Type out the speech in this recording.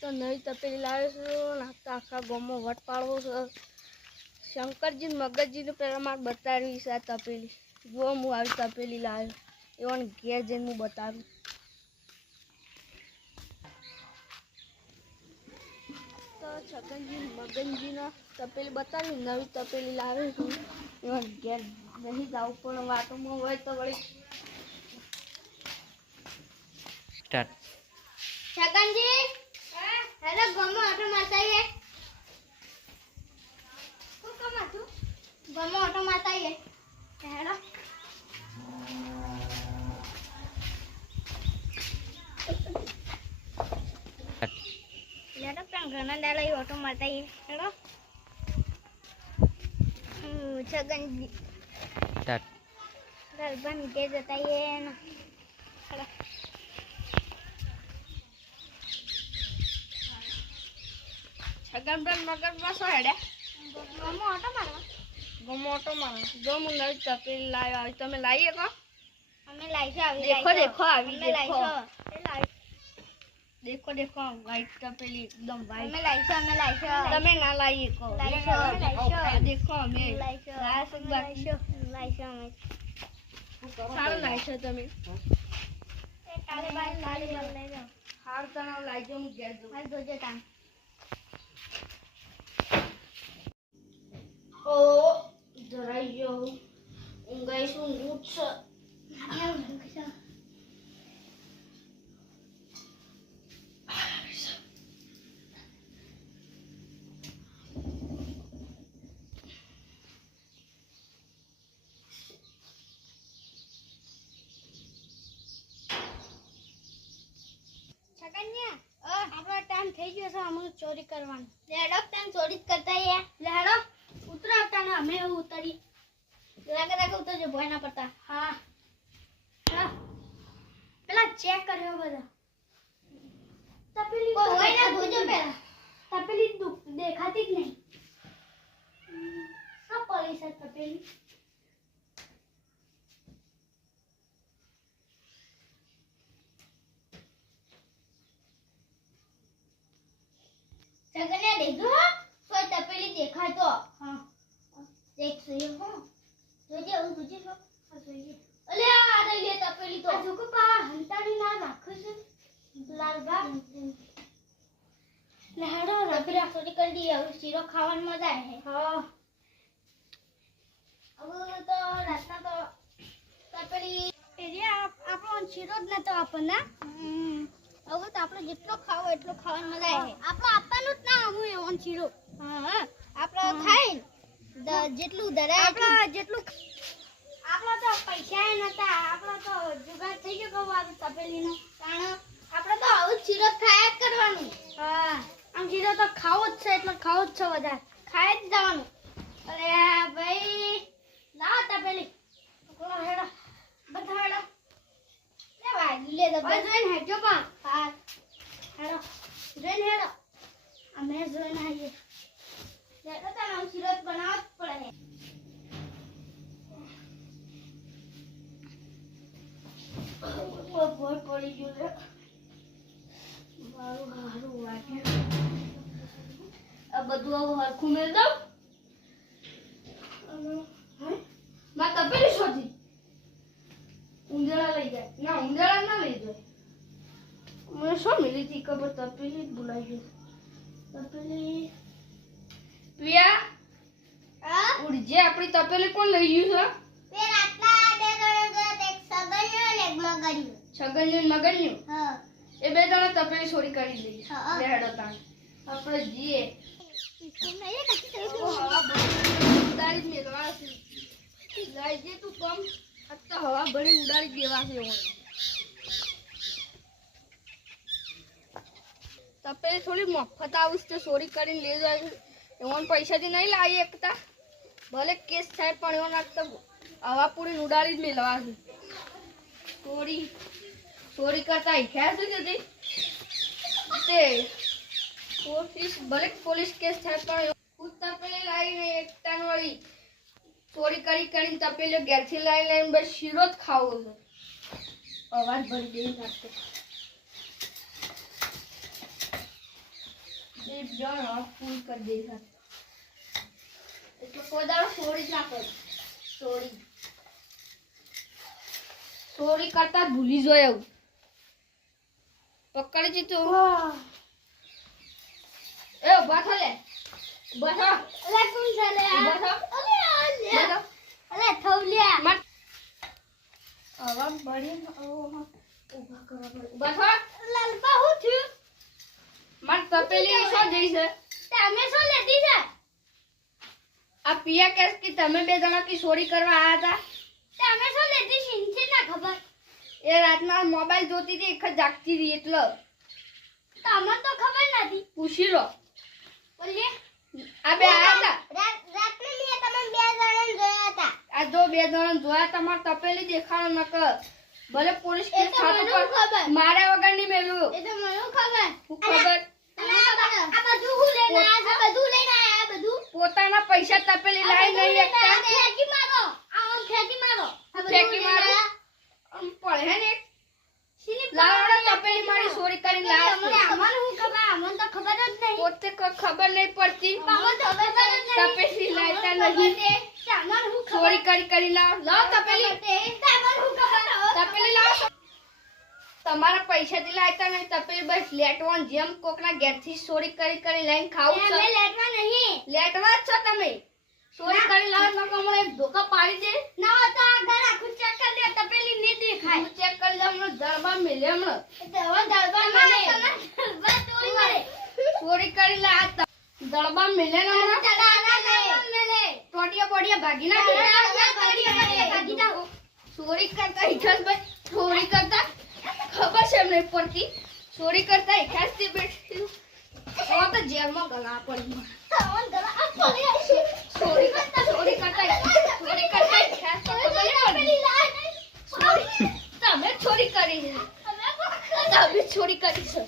તો નવી તપેલી લાવ્યો છું. આખા ગામમાં વટ પાડવો છે. શંકરજી મગજજીને પહેલાં મારે બતાવી છે આ તપેલી. જો હું આવી તપેલી લાવ્યો એવાને ઘેર જઈને હું બતાવું. તો છગનજી મગનજીને તપેલી બતાવી નવી તપેલી લાવ્યો છું. એવાને ઘેર નહીં જાવું પણ વાતોમાં હોય તો વળી સ્ટાર્ટ. છગનજી હેલો ગમો ઓટો મારતા હે શું કામ હતું ગમો ઓટો મારતા હે હેલો લેટો પણ ઘણા દાડા ઓટો મારતા હે હેલો છગનજી સ્ટાર્ટ. ગરબા નીચે જતા હે હેલો છગનભાઈ મગજમાં શું હેડ્યા? ગમો ઓટો મારવા ગમો ઓટો મારો. જો હું નવી તપેલી લાવ્યો આવી તમે લાવીએ કો? અમે લાઈશું આવી દેખો દેખો આવી અમે લાઈશું દેખો દેખો વ્હાઈટ તપેલી એકદમ અમે વ્હાઈટ. લાઈશું તમે ના લાવીએ કો? દેખો અમે સારું લાવશો તમે. હાર તણાવ લાવજો હું ઘેર જઉં. ઓ ધરાઈ ગયો ઊંઘાઈ શું ઊંઘ છે. આપણો ટાઈમ થઈ ગયો છે અમે ચોરી કરવાનો. લેડો ટાઈમ ચોરી કરતા હે લેડો ઉતરાવતા ને અમે ઉતરી લાગે ઉતરજો ભય ના પડતા. હા હા પેલા ચેક કર્યો બધા તપેલી કોઈ ના જોજો પેલા તપેલી દેખાતી જ નહીં. સબ પડી છે તપેલી. સગને દેખો કોઈ તપેલી દેખાય તો હા દેખ સહી હો જોજે હું જોજે છો આ જોઈએ અલે આ લે તપેલી તો જોકો પા હંતાડી ના રાખો છે લાલબા લહેડો રબરા સોરી કરી દી હવે શીરો ખાવાની મજા આવે. હા હવે તો રાતના તો તપેલી એરિયા આપણો શીરો જ નતો આપણને. હવે તો આપણે જેટલો ખાવો એટલો ખાવાની મજા આવે. આપણે આપવાનું જ ના હું એવો શીરો. હા આપણે ખાઈ જેટલું ધરાય આપણે જેટલું આપણો તો પૈસા નતા આપણો તો જુગાડ થઈ ગયો કવા તપેલીનો કારણ આપણે તો આવું શીરો ખાયા જ કરવાનું. હા આમ શીરો તો ખાવો જ છે એટલે ખાવો જ છે વધારે ખાય જ જવાનું. અરે ભાઈ લાવ તપેલી હેડો બધા હેડો લે ભાઈ લે તો જોઈને હેડજો પણ હા હેડો જોઈને હેડો અમે જોઈને આવીએ. હેડો તો આમ શીરો બનાવવો જ પડે. બોલ પડી ગયું લે મારું હારું વાગ્યું. આ બધું આવું હરખું મેળ દઉં. માં તપેલી શોધી ઉંદેડા લઈ જાય ના ઉંદેડા ના લઈ જાય. મને શું મિલી હતી ખબર તપેલી જ ભૂલાઈ ગઈ. તપેલી પિયા ઉડજે આપણી તપેલી કોણ લઈ ગયું છે? છગન્યું મગન્યું એ બે જણા તપેલી ચોરી કરી દઈ. લેડો તાણ આપણે જઈએ. ઉડાડી મેળવા છે લઈ જે તું કમ તો હવા ભરી ઉડાડી દેવા છે. તપેલી થોડી મફત આવું તો ચોરી કરીને લઈ જાય એમાં પૈસાથી નહીં લાવી એકતા ભલે કેસ થાય પણ એવો નાખતો હવા પૂરી ઉડાડી જ મેળવા છે. ચોરી કરતા ખ્યાલ શું કીધી તે ભલે પોલીસ કેસ થાય પણ તપેલી લાવીને એકતા વાળી ચોરી કરીને તપેલી ઘેરથી લાવીને બસ શીરો જ ખાવો છે. અવાજ ભરી દઈ નાખતો તપેલી જણ ફૂલ કરી દે છે એટલે કોઈ દાડો ચોરી જ ના કરે ચોરી કરતા જ ભૂલી જાય એવું પકડી જીતું એ ઉભા થો લે ઉભા થો અલે કોણ છે લે ઉભા થો અલે થવલિયા મત આવા બડી ઉભા કરવા પડે ઉભા થો લાલબા હું થયું મત તપેલી શું જઈ છે તમે શું લેતી છે આ પિયા કેસ કે તમે બે જણા की ચોરી કરવા આયા હતા તમે શું લેતી છે ના ખબર એ રાતના મોબાઈલ જોતી હતી એક જ જાગતી હતી એટલે તમને તો ખબર નથી પૂછી લો બોલીએ આ બે આયા હતા રાત્રે લે તમે બે જણા જોયા હતા આ જો બે જણા જોયા તમાર તપેલી દેખાડો ન કર ભલે પોલીસ એ કેસ તો મને થાતો ખબર. પણ મારે વગર નહીં મેલું એ તો મને ખબર હું ખબર આ બધું હું લઈને આયા છે બધું લઈને આયા આ બધું પોતાના પૈસા તપેલી લાઈ નહીં એકતા ફેંકી મારો આમ ફેંકી મારો આ બધું ફેંકી લઈને મારો? આયા. પડે હે ને શીની લાવડો તપેલી મારી ચોરી કરીને લાવ અમને હું ખબર અમને તો ખબર જ નહીં પોતે ખબર નહીં પડતી અમને તો ખબર જ નહીં તપેલી લાવતા નહીં તમને હું ખબર ચોરી કરી લાવ લાવ તપેલી તમને હું ખબર તપેલી લાવ તમારા પૈસાથી લાવતા નહીં તપેલી બસ લેટવાન જેમ કોકના ઘેરથી ચોરી કરી લઈને ખાવું અમે છે લેટવા નહીં લેટવા જ છો તમે ચોરી કરી લાવ તો હમણાં એક ધોકા પાડી દે ના હોય તો આ ઘર આખું ચેક કરી લે તપેલી નહીં દેખાય હું ચેક કરી લઉં હમણાં દરબા મિલે હમણાં ચોરી કરી લાવ દરબા મિલે ને હમણાં ટોટિયા બોડિયા ભાગી ના ચોરી કરતા હિખાસભાઈ ચોરી કરતા ખબર છે એમ નહીં પડતી ચોરી કરતા હિખાસથી બેઠી તો જેલમાં ગલા પડી ચોરી કરતા હિખાસ તો ખબર નહીં પડી. તમે ચોરી કરી છે તમે ચોરી કરી છે